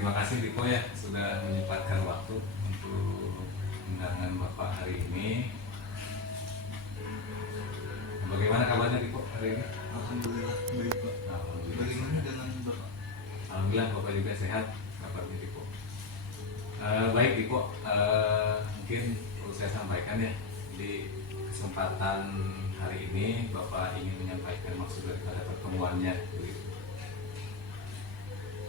Terima kasih Dipo ya sudah menyempatkan waktu untuk undangan Bapak hari ini. Bagaimana kabarnya Dipo hari ini? Alhamdulillah baik Pak. Alhamdulillah. Bagaimana dengan Bapak? Alhamdulillah Bapak juga sehat kabarnya Dipo. Baik Dipo, mungkin perlu saya sampaikan ya di kesempatan hari ini Bapak ingin menyampaikan maksud daripada pertemuannya.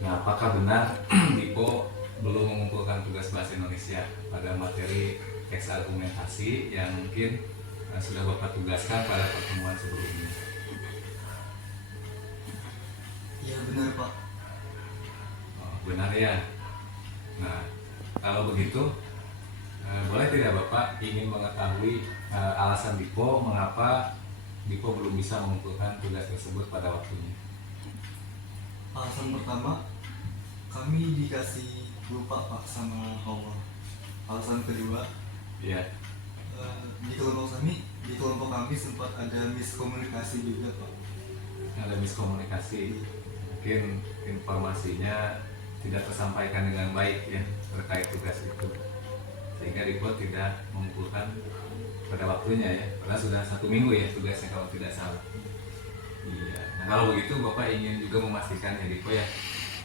Nah, apakah benar Dipo belum mengumpulkan tugas bahasa Indonesia pada materi teks argumentasi yang mungkin sudah Bapak tugaskan pada pertemuan sebelumnya? Ya benar Pak. Oh, benar ya. Nah, kalau begitu boleh tidak Bapak ingin mengetahui alasan Dipo mengapa Dipo belum bisa mengumpulkan tugas tersebut pada waktunya? Alasan pertama, kami dikasih lupa Pak sama Allah. Alasan kedua, Ya, di kelompok kami sempat ada miskomunikasi juga Pak. ada miskomunikasi. Mungkin informasinya tidak tersampaikan dengan baik ya terkait tugas itu, sehingga Dipo tidak mengumpulkan pada waktunya ya. Karena sudah 1 minggu ya tugasnya kalau tidak salah. Iya. Nah, kalau begitu Bapak ingin juga memastikan ya Dipo ya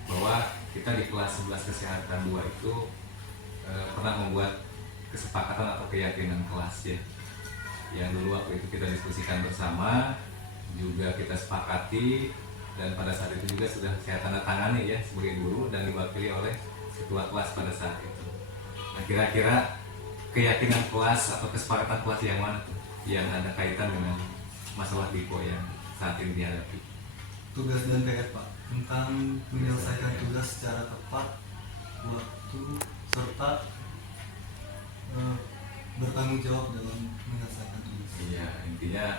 bahwa kita di kelas 11 kesehatan 2 itu pernah membuat kesepakatan atau keyakinan kelas ya, yang dulu waktu itu kita diskusikan bersama, juga kita sepakati, dan pada saat itu juga sudah saya tanda tangani ya sebagai guru dan diwakili oleh ketua kelas pada saat itu. Nah, kira-kira keyakinan kelas atau kesepakatan kelas yang mana tuh yang ada kaitan dengan masalah Dipo yang saat ini dihadapi? Tugas dan PR Pak, tentang menyelesaikan tugas secara tepat, waktu, serta bertanggung jawab dalam menyelesaikan tugas. Iya, intinya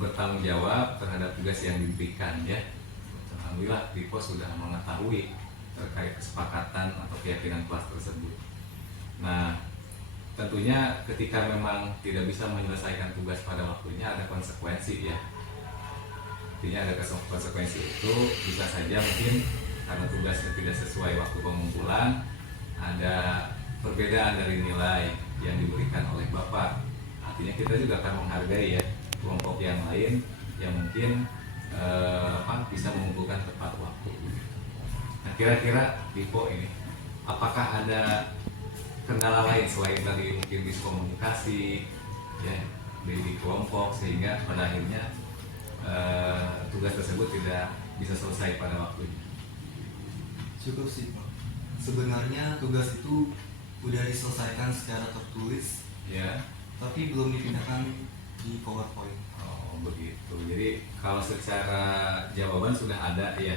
bertanggung jawab terhadap tugas yang diberikan ya. Alhamdulillah Dipo sudah mengetahui terkait kesepakatan atau keyakinan kelas tersebut. Nah, tentunya ketika memang tidak bisa menyelesaikan tugas pada waktunya ada konsekuensi ya. Artinya ada konsekuensi itu bisa saja mungkin karena tugasnya tidak sesuai waktu pengumpulan, ada perbedaan dari nilai yang diberikan oleh Bapak. Artinya kita juga akan menghargai ya kelompok yang lain yang mungkin bisa mengumpulkan tepat waktu. Nah, kira-kira Dipo ini apakah ada kendala lain selain tadi mungkin miskomunikasi ya di kelompok sehingga pada akhirnya tugas tersebut tidak bisa selesai pada waktunya? Cukup sih Pak. Sebenarnya tugas itu udah diselesaikan secara tertulis, Ya. tapi belum dipindahkan di PowerPoint. Oh begitu. Jadi kalau secara jawaban sudah ada ya,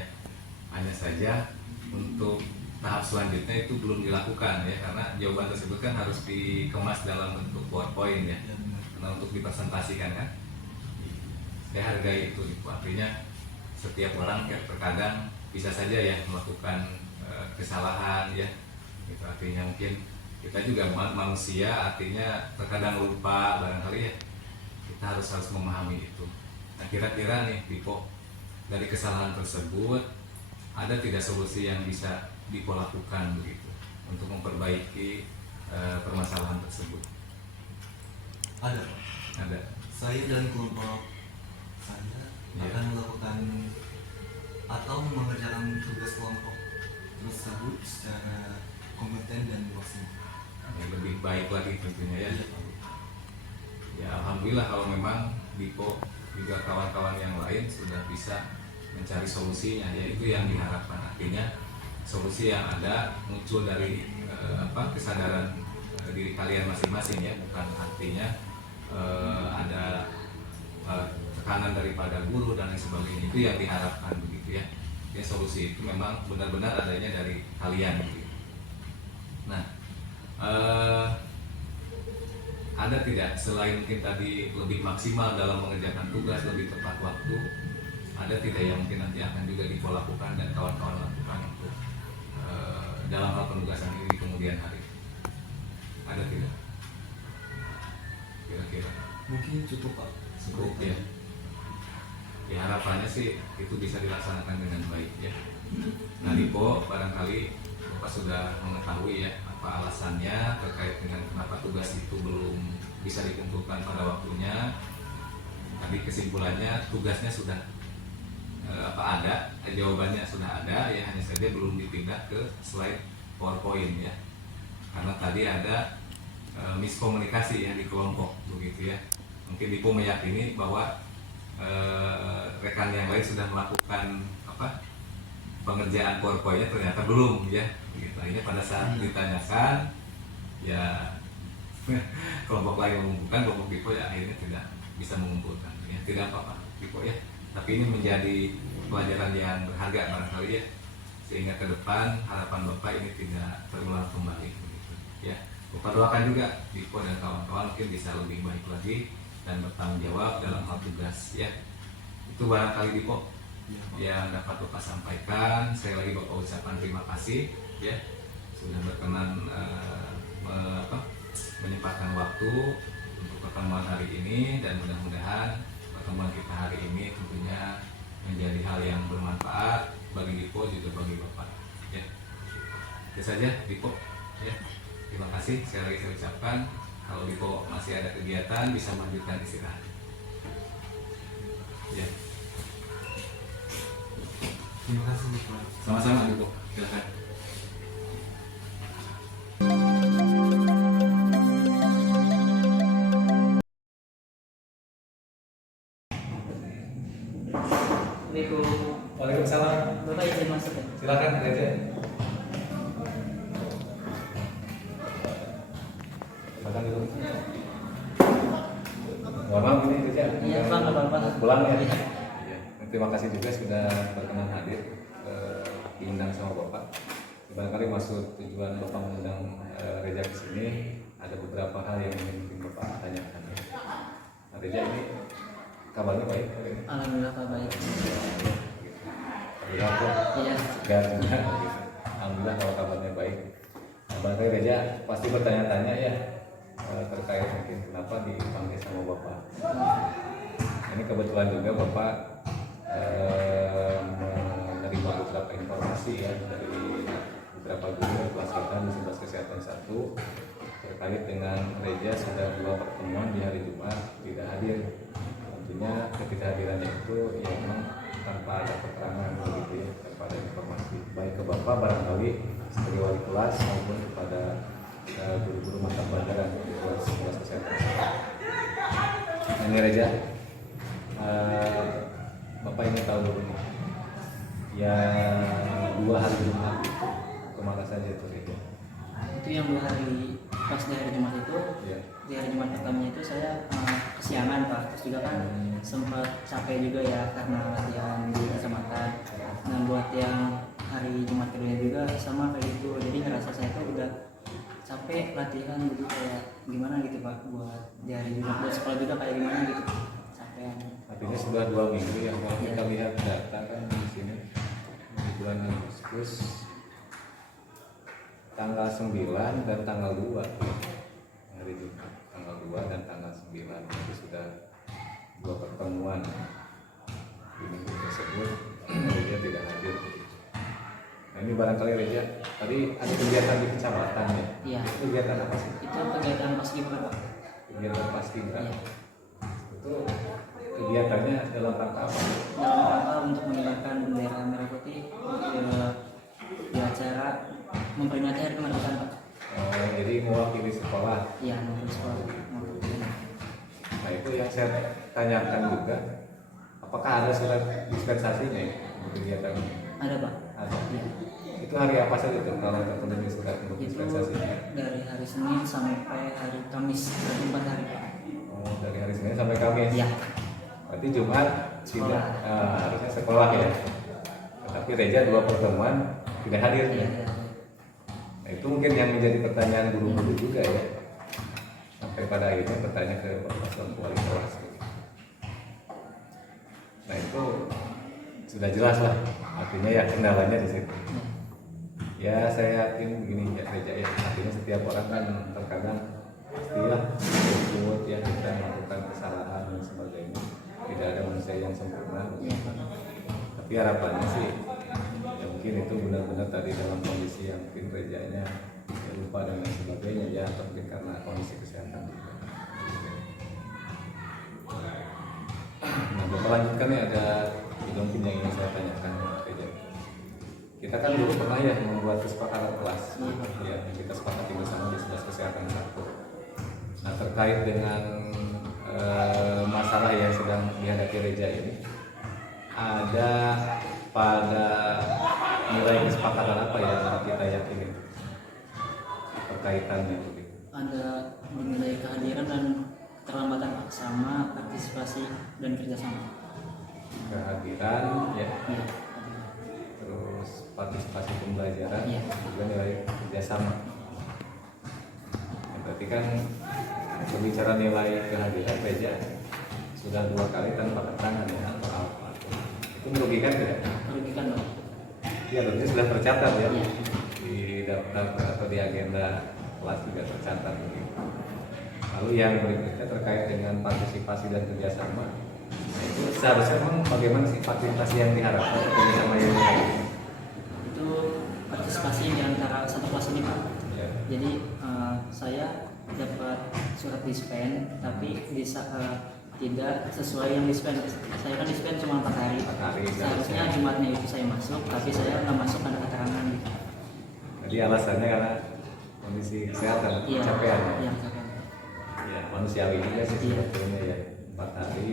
hanya saja untuk tahap selanjutnya itu belum dilakukan ya, karena jawaban tersebut kan harus dikemas dalam bentuk PowerPoint ya, Ya benar. karena untuk dipresentasikan kan. Saya hargai itu, artinya setiap orang terkadang bisa saja ya melakukan kesalahan ya. Itu artinya mungkin kita juga manusia, artinya terkadang lupa barangkali ya. Kita harus memahami itu. Nah, kira-kira nih Dipo, dari kesalahan tersebut ada tidak solusi yang bisa Dipo lakukan begitu untuk memperbaiki permasalahan tersebut? Ada Pak. Ada. Saya dan kelompok saya Ya. akan melakukan atau mengerjakan tugas kelompok tersebut secara kompeten dan maksimal. Yang lebih baik lagi tentunya ya. Iya, Pak. Ya alhamdulillah kalau memang Dipo juga kawan-kawan yang lain sudah bisa mencari solusinya, yaitu yang diharapkan. Artinya solusi yang ada muncul dari kesadaran diri kalian masing-masing ya, bukan artinya ada tekanan daripada guru dan lain sebagainya. Itu yang diharapkan begitu ya. Ya solusi itu memang benar-benar adanya dari kalian gitu. Nah, ada tidak selain mungkin tadi lebih maksimal dalam mengerjakan tugas, lebih tepat waktu, ada tidak yang mungkin nanti akan juga Dipo lakukan dan kawan-kawan lakukan untuk dalam hal penugasan ini di kemudian hari? Ada tidak? Kira-kira Mungkin cukup Pak. cukup ya. Ya harapannya sih itu bisa dilaksanakan dengan baik ya. Nah Dipo barangkali Bapak sudah mengetahui ya apa alasannya terkait dengan kenapa tugas itu belum bisa dikumpulkan pada waktunya. Tadi kesimpulannya tugasnya sudah ada, jawabannya sudah ada ya, hanya saja belum dipindah ke slide PowerPoint ya. Karena tadi ada miskomunikasi ya di kelompok begitu ya. Mungkin Dipo meyakini bahwa rekan yang lain sudah melakukan pengerjaan PowerPoint-nya, ternyata belum ya. Begitu. Akhirnya pada saat ditanyakan ya kelompok lain mengumpulkan, kelompok Dipo ya akhirnya tidak bisa mengumpulkan. Ya tidak apa-apa Dipo ya. Tapi ini menjadi pelajaran yang berharga barangkali ya, sehingga ke depan harapan Bapak ini tidak terulang kembali begitu ya. Bapak doakan juga Dipo dan kawan-kawan mungkin bisa lebih baik lagi dan bertanggung jawab dalam hal tugas ya. Itu barangkali Dipo yang dapat Bapak sampaikan. Sekali lagi Bapak ucapkan terima kasih ya sudah berkenan menyempatkan waktu untuk pertemuan hari ini, dan mudah-mudahan pertemuan kita hari ini tentunya menjadi hal yang bermanfaat bagi Dipo juga bagi Bapak ya. Itu saja Dipo ya. Terima kasih sekali lagi saya ucapkan. Kalau Dipo masih ada kegiatan bisa melanjutkan istirahat ya. Terima kasih Pak. Sama-sama Dipo, silakan. Waalaikumsalam. Bapak izin masuk ya? Silakan aja. Silakan dulu. Mohon maaf ini kerja. Iya Pak, nggak apa-apa. Pulang ya. Iya. Iya. Terima kasih juga sudah berkenan hadir diundang sama Bapak. Barangkali maksud tujuan Bapak mengundang Reza ke sini ada beberapa hal yang ingin Bapak tanyakan. Nah, Reza ini kabarnya baik hari ini? Alhamdulillah Pak baik. Alhamdulillah kok. Iya. Segar juga. Alhamdulillah kalau kabarnya baik. Nah, barangkali Reza pasti bertanya-tanya ya terkait mungkin kenapa dipanggil sama Bapak. Ini kebetulan juga Bapak menerima beberapa informasi ya dari beberapa guru kelas kita di 11 Kesehatan 1 terkait dengan Reza sudah 2 pertemuan di hari Jumat tidak hadir. Tentunya ketidakhadirannya itu ya memang tanpa ada keterangan begitu ya, tanpa ada informasi baik ke Bapak barangkali sebagai wali kelas maupun kepada guru-guru mata pelajaran di kelas 11 Kesehatan. Ini Reza, Bapak ingin tahu dulu nih, yang 2 hari Jumat itu kemana saja itu Reza? Itu yang 2 hari pas di hari Jumat itu, Ya. di hari Jumat pertamanya itu saya kesiangan Pak. Terus juga kan sempat capek juga ya karena latihan di kecamatan. Nah buat yang hari Jumat kedua juga sama kayak gitu. Jadi ngerasa saya tuh udah capek latihan gitu, kayak gimana gitu Pak, buat di hari Jumat buat sekolah juga kayak gimana gitu, capean. Artinya sudah 2 minggu ya, kalau kita lihat data kan di sini di bulan Agustus tanggal 9 dan tanggal 2 hari Jumat, tanggal 2 dan tanggal 9 itu sudah 2 pertemuan di minggu tersebut. Dia tidak hadir. Nah ini barangkali Reza tadi ada kegiatan di kecamatan ya? Iya. Itu kegiatan apa sih? Itu kegiatan paskibra Pak. Kegiatan paskibra. Iya. Itu kegiatannya dalam rangka apa? Dalam rangka untuk mengibarkan bendera merah putih di acara memperingati hari kemerdekaan Pak. Oh, jadi mewakili sekolah. Iya, mewakili sekolah. Nah itu yang saya tanyakan juga, apakah ada surat dispensasinya ya untuk kegiatan ini? Ada Pak. Ada. Iya. Itu hari apa saja tuh kalau terpenuhi surat untuk Itu dispensasinya? dari hari Senin sampai hari Kamis, berarti 4 hari Pak. Oh, dari hari Senin sampai Kamis. Iya. Berarti Jumat tidak Sekolah. harusnya sekolah ya. Tapi Reza 2 pertemuan tidak hadir. Iya. Ya? Nah, itu mungkin yang menjadi pertanyaan guru-guru juga ya. Sampai pada akhirnya bertanya ke Bapak selaku wali kelas. Nah itu sudah jelas lah. Artinya ya kendalanya di situ. Ya saya yakin begini ya Reza ya. Artinya setiap orang kan terkadang pastilah ikut ya, kita melakukan kesalahan dan sebagainya. Tidak ada manusia yang sempurna. Iya. Tapi harapannya sih ya mungkin itu benar-benar tadi dalam kondisi yang mungkin rejanya ya lupa dan lain sebagainya ya, atau mungkin karena kondisi kesehatan juga. Nah, Bapak lanjutkan nih, ada juga mungkin yang ingin saya tanyakan Reja. Kita kan dulu pernah ya membuat kesepakatan kelas, ya kita sepakati bersama di 11 kesehatan 1. Nah, terkait dengan masalah yang sedang dihadapi Reja ini, ada pada nilai kesepakatan apa ya yang kita yakini berkaitannya begitu? Ada menilai kehadiran dan keterlambatan sama partisipasi dan kerjasama. Kehadiran ya, Iya. terus partisipasi pembelajaran, Iya. juga nilai kerjasama. Ya, berarti kan berbicara nilai kehadiran Reja sudah 2 kali tanpa keterangan ya atau apa? Itu merugikan tidak? Merugikan dong. Ya, tentunya sudah tercatat ya Iya. di daftar atau di agenda kelas juga tercatat begitu. Lalu yang berikutnya terkait dengan partisipasi dan kerjasama, nah itu seharusnya memang bagaimana sih partisipasi yang diharapkan atau kerjasama yang diharapkan? Itu partisipasi di antara satu kelas ini Pak. Ya. Jadi saya dapat surat dispen tapi tidak sesuai yang dispen. Saya kan dispen cuma 4 hari. 4 hari, Seharusnya Jumatnya itu saya masuk, tapi saya nggak masuk karena keterangan. Jadi alasannya karena kondisi kesehatan, Iya. kecapean ya. Iya, kecapean. Ya, manusiawi juga sih Iya. sebetulnya ya. 4 hari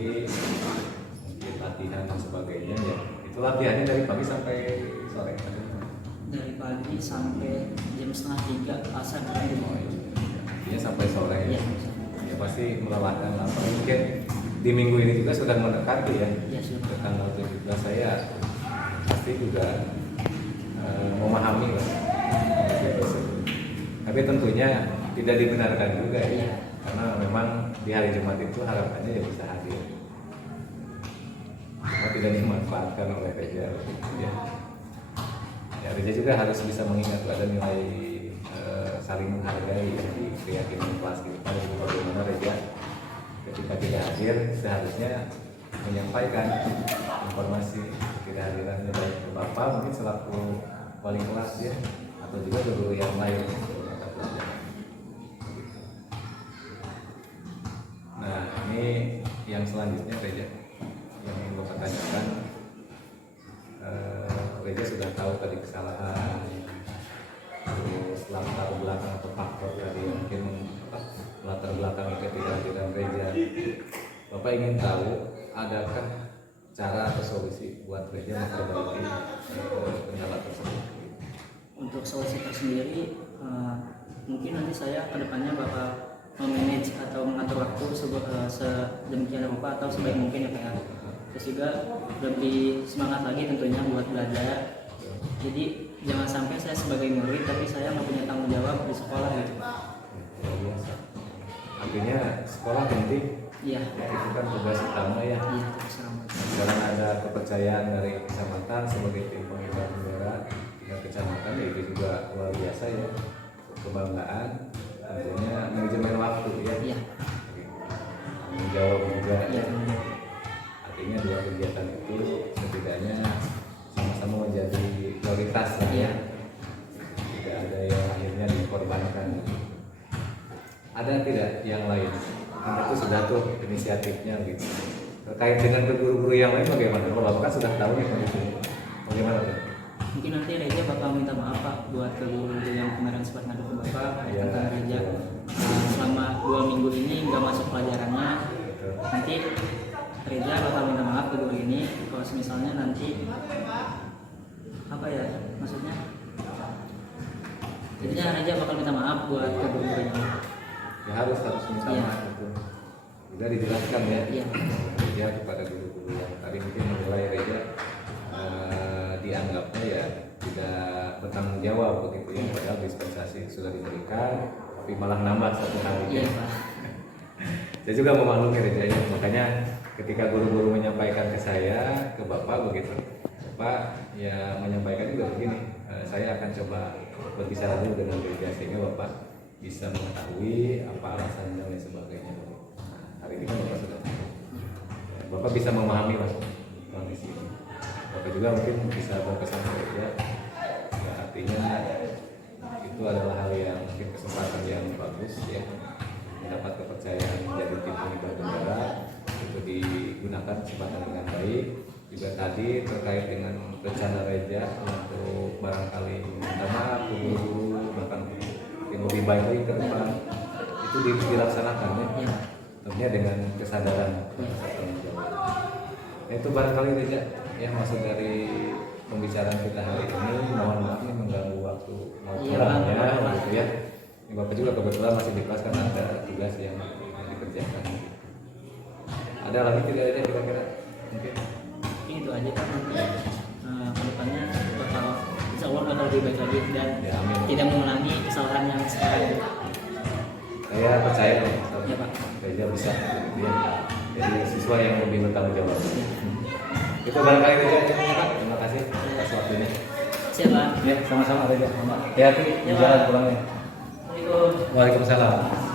mungkin latihan dan sebagainya ya. Itu latihannya dari pagi sampai sore. Dari pagi sampai jam 2:30 asar Oh, iya. Artinya sampai sore. Iya. Ya pasti melelahkan lah. Mungkin di minggu ini juga sudah mendekati ya. Iya, sudah. Ke tanggal 17 saya pasti juga memahami lah kondisi tersebut. Tapi tentunya tidak dibenarkan juga ya. Iya. Karena memang di hari Jumat itu harapannya ya bisa hadir. Karena tidak dimanfaatkan oleh Reja ya. Ya, Reja juga harus bisa mengingat ada nilai saling menghargai ya, di keyakinan kelas kita. Jadi bagaimana Reja ketika tidak hadir seharusnya menyampaikan informasi kehadirannya baik ke Bapak mungkin selaku wali kelas ya, atau juga guru yang lain. Nah, ini yang selanjutnya Reja yang ingin Bapak tanyakan. Reja sudah tahu tadi kesalahan, terus latar belakang atau faktor tadi yang mungkin latar belakang ketidakhadiran Reja. Bapak ingin tahu adakah cara atau solusi buat Reja memperbaiki kendala tersebut? Untuk solusi tersendiri mungkin nanti saya kedepannya bakal memanage atau mengatur waktu sedemikian rupa atau sebaik mungkin ya Pak ya. Terus juga lebih semangat lagi tentunya buat belajar. Jadi jangan sampai saya sebagai murid tapi saya nggak punya tanggung jawab di sekolah gitu. Luar biasa. Artinya sekolah penting. Iya. Itu kan tugas utama ya. Iya, terus sama. Sekarang ada kepercayaan dari kecamatan sebagai tim pengibar bendera tingkat kecamatan, ya itu juga luar biasa ya, kebanggaan. Tentunya manajemen waktu ya. Iya. Menjawab juga. Iya. Artinya 2 kegiatan itu setidaknya sama-sama menjadi prioritas lah ya. Tidak ada yang akhirnya dikorbankan. Ada tidak yang lain? Kan itu sudah tuh inisiatifnya gitu. Terkait dengan guru-guru yang lain bagaimana? Kalau Bapak kan sudah tahu ya kondisinya. Bagaimana tuh? Mungkin nanti Reja bakal minta maaf Pak buat ke guru yang kemarin sempat ngadu ke Bapak Iya. tentang Reja selama 2 minggu ini nggak masuk pelajarannya. Gitu. Nanti Reja bakal minta maaf ke guru ini kalau misalnya nanti apa ya maksudnya? Jadinya Reja bakal minta maaf buat ke guru ini. Ya harus minta Iya. maaf itu. Juga dijelaskan ya. Iya. Reja kepada guru-guru yang tadi mungkin menilai Reja dianggapnya ya tidak bertanggung jawab begitu ya, padahal dispensasi sudah diberikan tapi malah nambah 1 hari. Iya Pak. Saya juga memaklumi Reja ya, makanya ketika guru-guru menyampaikan ke saya, ke Bapak begitu, Bapak ya menyampaikan juga begini, saya akan coba berbicara dulu dengan Reja sehingga Bapak bisa mengetahui apa alasan dan lain sebagainya. Nah, hari ini kan Bapak sudah tahu. Ya, Bapak bisa memahami lah kondisi ini. Bapak juga mungkin bisa berpesan ke Reja, ya, tadi terkait dengan rencana Reja untuk barangkali minta maaf ke guru-guru, bahkan yang lebih baik lagi ke depan itu dilaksanakan ya, Ya. tentunya dengan kesadaran rasa tanggung jawab. Nah, itu barangkali Reja ya maksud dari pembicaraan kita hari ini. Mohon maaf ini mengganggu waktu mau Iya, pulang Bang. ya gitu ya. Ini Bapak juga kebetulan masih di kelas karena ada tugas yang dikerjakan. Ada lagi tidak aja kira-kira mungkin? Itu aja kan nanti kedepannya bakal insya Allah bakal lebih baik lagi dan Ya, amin. tidak mengulangi kesalahan yang sekarang. Saya percaya nih, Ya, Pak. Reja bisa ya. Jadi siswa yang lebih bertanggung jawab. Itu barangkali Reja ya Pak. Terima kasih atas waktunya. Siap, Pak. Ya sama-sama Reja. Hati-hati di Ya, jalan Pak. pulangnya. Assalamualaikum. Waalaikumsalam.